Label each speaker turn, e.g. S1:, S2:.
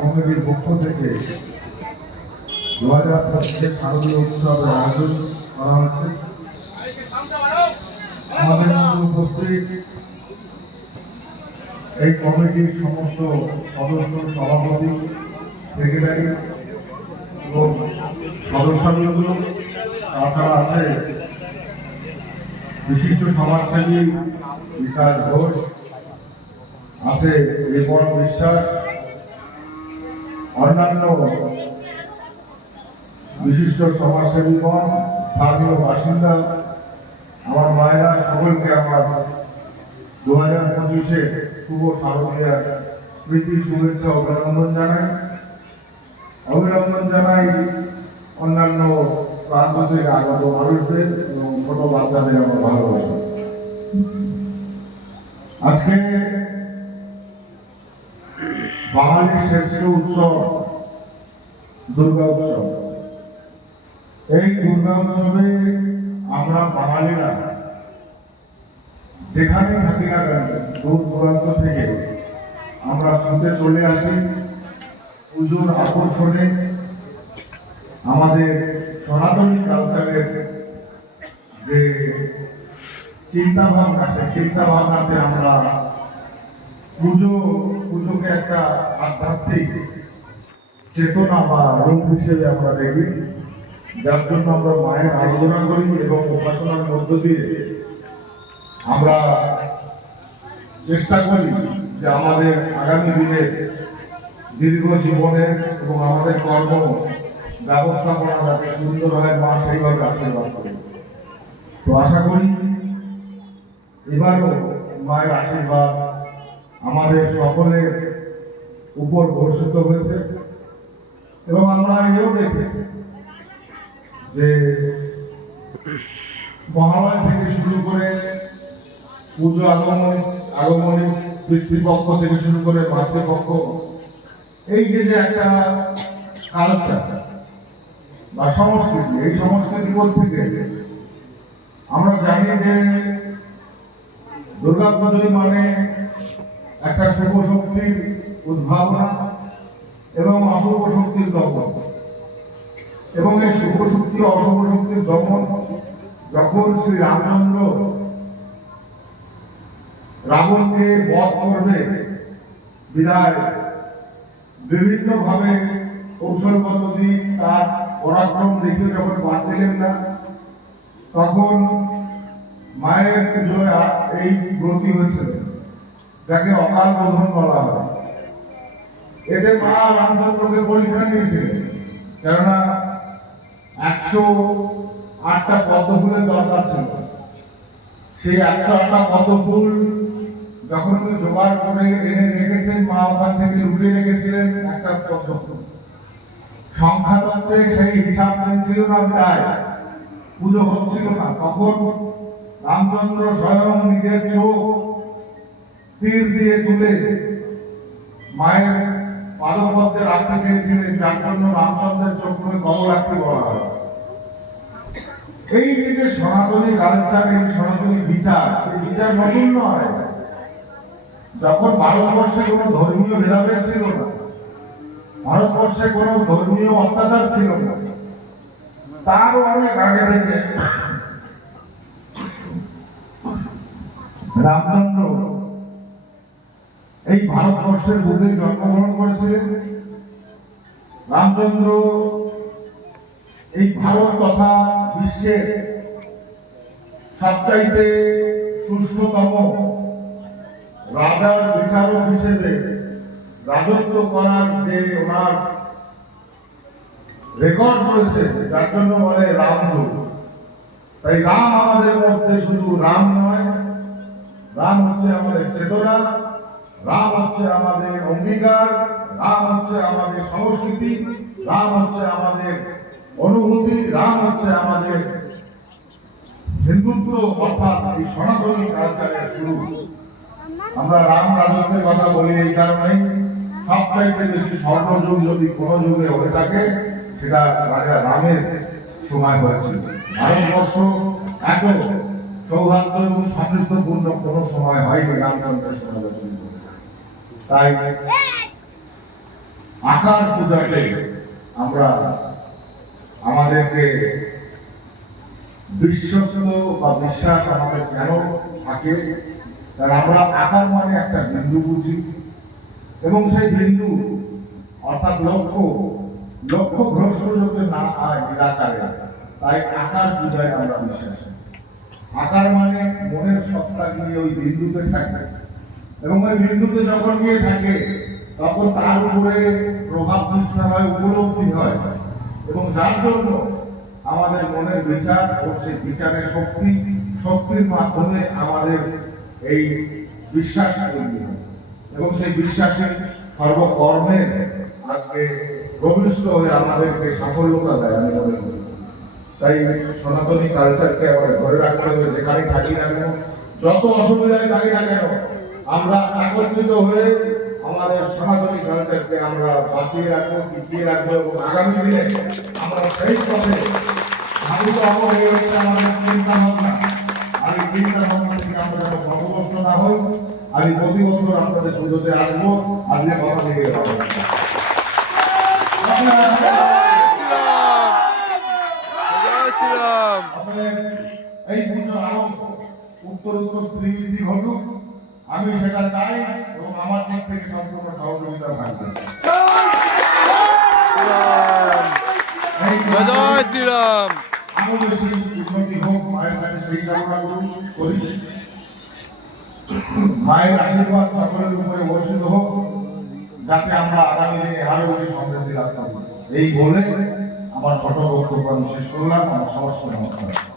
S1: কমিটির পক্ষ থেকে দু হাজার পঁচিশে শারদীয় উৎসবের আয়োজন করা হচ্ছে। এই কমিটির সমস্ত সদস্য, সভাপতি, সেক্রেটারি এবং সদস্যবৃন্দ তাছাড়া আছে, বিশিষ্ট সমাজসেবী বিকাশ ঘোষ আছে রিপন বিশ্বাস, অন্যান্য বিশিষ্ট সমাজসেবীগণ, স্থানীয় বাসিন্দা, আমার মায়েরা সকলকে আমার দু হাজার পঁচিশে শুভ শারদীয় প্রীতি, শুভেচ্ছা, অভিনন্দন জানাই। অভিনন্দন জানাই অন্যান্য প্রান্ত থেকে আগত মানুষদের এবং ছোট বাচ্চাদের আমার ভালোবাসা। আজকে বাঙালির শ্রেষ্ঠ উৎসব দুর্গা উৎসব। এই দুর্গা উৎসবে আমরা বাঙালিরা যেখানে থাকি না কেন, দূর দূরান্ত থেকে আমরা ছুটে চলে আসি। পুজোর আকর্ষণে আমাদের সনাতনী কালচারের যে চিন্তা ভাবনা সে চিন্তা ভাবনাতে আমরা পুজো একটা আধ্যাত্মিক চেতনা বা রূপ হিসেবে আমরা দেখি, যার জন্য আমরা মায়ের আরাধনা করি এবং উপাসনার মধ্য দিয়ে আমরা চেষ্টা করি যে আমাদের আগামী দিনে দীর্ঘ জীবনের এবং আমাদের কর্ম ব্যবস্থাপনা যাতে সুন্দর হয়, মা সেইভাবে আশীর্বাদ করি। তো আশা করি এবারও মায়ের আশীর্বাদ আমাদের সকলের উপর ঘোষিত হয়েছে। এবং আমরা এও দেখেছি যে মহালয় থেকে শুরু করে পুজো আগমনী আগমনী পিতৃপক্ষ থেকে শুরু করে মাতৃপক্ষ, এই যে যে একটা কালচার বা সংস্কৃতি, এই সংস্কৃতির মধ্যে থেকে আমরা জানি যে দুর্গা পুজোই মানে একটা শুভ শক্তির উদ্ভাবনা এবং অশুভ শক্তির দমন। এবং এই শুভ শক্তি অশুভ শক্তির দমন যখন শ্রী রামচন্দ্র রাবণকে বধ করবে, বিদায় বিভিন্ন ভাবে কৌশল পদ্ধতি তার পরাক্রম দেখে যখন পারছিলেন না, তখন মায়ের পুজোয় এই ব্রতী হয়েছিল যাকে অকাল বোধন বলা হয়। এতে মা রামচন্দ্রকে পরীক্ষা নিয়েছিলেন কেননা একশো আটটা পদ্ম ফুলের দরকার ছিল। সেই একশো আটটা পদ্ম ফুল যখন জোগাড় করে এনে রেখেছেন, মা ওখান থেকে লুকিয়ে রেখেছিলেন একটা পদ্ম ফুল। সংখ্যাতন্ত্রে সেই হিসাব ছিল না তাই পুজো হচ্ছিল না। তখন রামচন্দ্র স্বয়ং নিজের চোখ তীর দিয়ে তুলে মায়ের পাদপদ্মে রাখতে চেয়েছিলেন যার জন্য রামচন্দ্রের চোখকে কমলাক্ষী বলা হয়। এই যে সনাতনী কালচার, এই সনাতনী বিচার, এই বিচার নতুন নয়। যখন ভারতবর্ষে কোনো ধর্মীয় ভেদাভেদ ছিল না, ভারতবর্ষে কোনো ধর্মীয় অত্যাচার ছিল না, তারও অনেক আগে থেকে রামচন্দ্র এই ভারতবর্ষের বুকে জন্মগ্রহণ করেছিলেন রামচন্দ্র। এই ভারত তথা বিশ্বের সবচাইতে সুষ্ঠুতম রাজার বিচারক হিসেবে রাজত্ব করার যে ওনার রেকর্ড রয়েছে, যার জন্য বলে রামযুগ তাই রাম আমাদের মধ্যে শুধু রাম নয়, রাম হচ্ছে আমাদের চেতনা। রাম হচ্ছে আমাদের অঙ্গীকার, রাম হচ্ছে আমাদের সংস্কৃতি, রাম হচ্ছে আমাদের অনুভূতি, রাম হচ্ছে আমাদের হিন্দুত্ব, অর্থাৎ এই সনাতনী কালচারের শুরু। আমরা রাম রাজত্বের কথা বলি এই কারণেই। সবচাইতে বেশি স্বর্ণযুগ যদি কোনো যুগে হয়ে থাকে, সেটা রাজা রামের সময় হয়েছিল। ভারতবর্ষ এত সৌহার্দ্য এবং সমৃদ্ধপূর্ণ কোনো সময় হয়নি রামচন্দ্রের সমালোচনা তাই আকার পূজাকে আমরা আমাদেরকে বিশ্বস্ত বা বিশ্বাস আমাদের কেন থাকে? কারণ আমরা আকার মানে একটা বিন্দু বুঝি। এবং সেই বিন্দু, অর্থাৎ লক্ষ্য লক্ষ্য ভ্রষ্ট যাতে না হয় নিরাকারে। তাই আকার পূজায় আমরা বিশ্বাসী। আকার মানে মনের সত্তা গিয়ে ওই বিন্দুতে থাকে এবং ওই বিন্দুতে যখন গিয়ে থাকে, তখন তার উপরে প্রভাব বিস্তার হয়, উপলব্ধি হয়। এবং যার জন্য আমাদের মনের বিচার ও সেই বিচারের শক্তি, শক্তির মাধ্যমে আমাদের এই বিশ্বাস তৈরি হয়। এবং সেই বিশ্বাসের সর্বকর্মের আজকে প্রবিষ্ট হয়ে আমাদেরকে সাফল্যতা দেয় আমি মনে করি। তাই সনাতনী কালচারকে আমাদের ধরে রাখতে হবে যেখানে থাকি না কেন যত অসুবিধায় থাকি না কেন আমরা একত্রিত হয়ে আমাদের সনাতনী কালচারকে আমরা বাঁচিয়ে রাখব টিকিয়ে রাখব এবং আগামী দিনে আমরা সেই পথে ধাবিত হব হচ্ছে আমাদের চিন্তা ভাবনা। আর এই চিন্তা ভাবনা থেকে আমরা যেন পথভ্রষ্ট না হই আমি প্রতি বছর আপনাদের পুজোতে আসব আজকে কথা দিয়ে
S2: জয়
S1: এই পুজো আরও উত্তর উত্তর শ্রীবৃদ্ধি ঘটুক আমি সেটা চাই এবং আমার দিক থেকে সম্পূর্ণ সহযোগিতা থাকবে।
S2: জয় শ্রীরাম।
S1: উন্নতি হোক মায়ের কাছে সেই কামনা করি করি। মায়ের আশীর্বাদ সকলের উপরে বর্ষিত হোক যাতে আমরা আগামী দিনে আরও বেশি সমৃদ্ধি লাভ করি। এই বলে আমার ছোট বক্তব্য আমি শেষ করলাম আমার সমস্ত নমস্কার।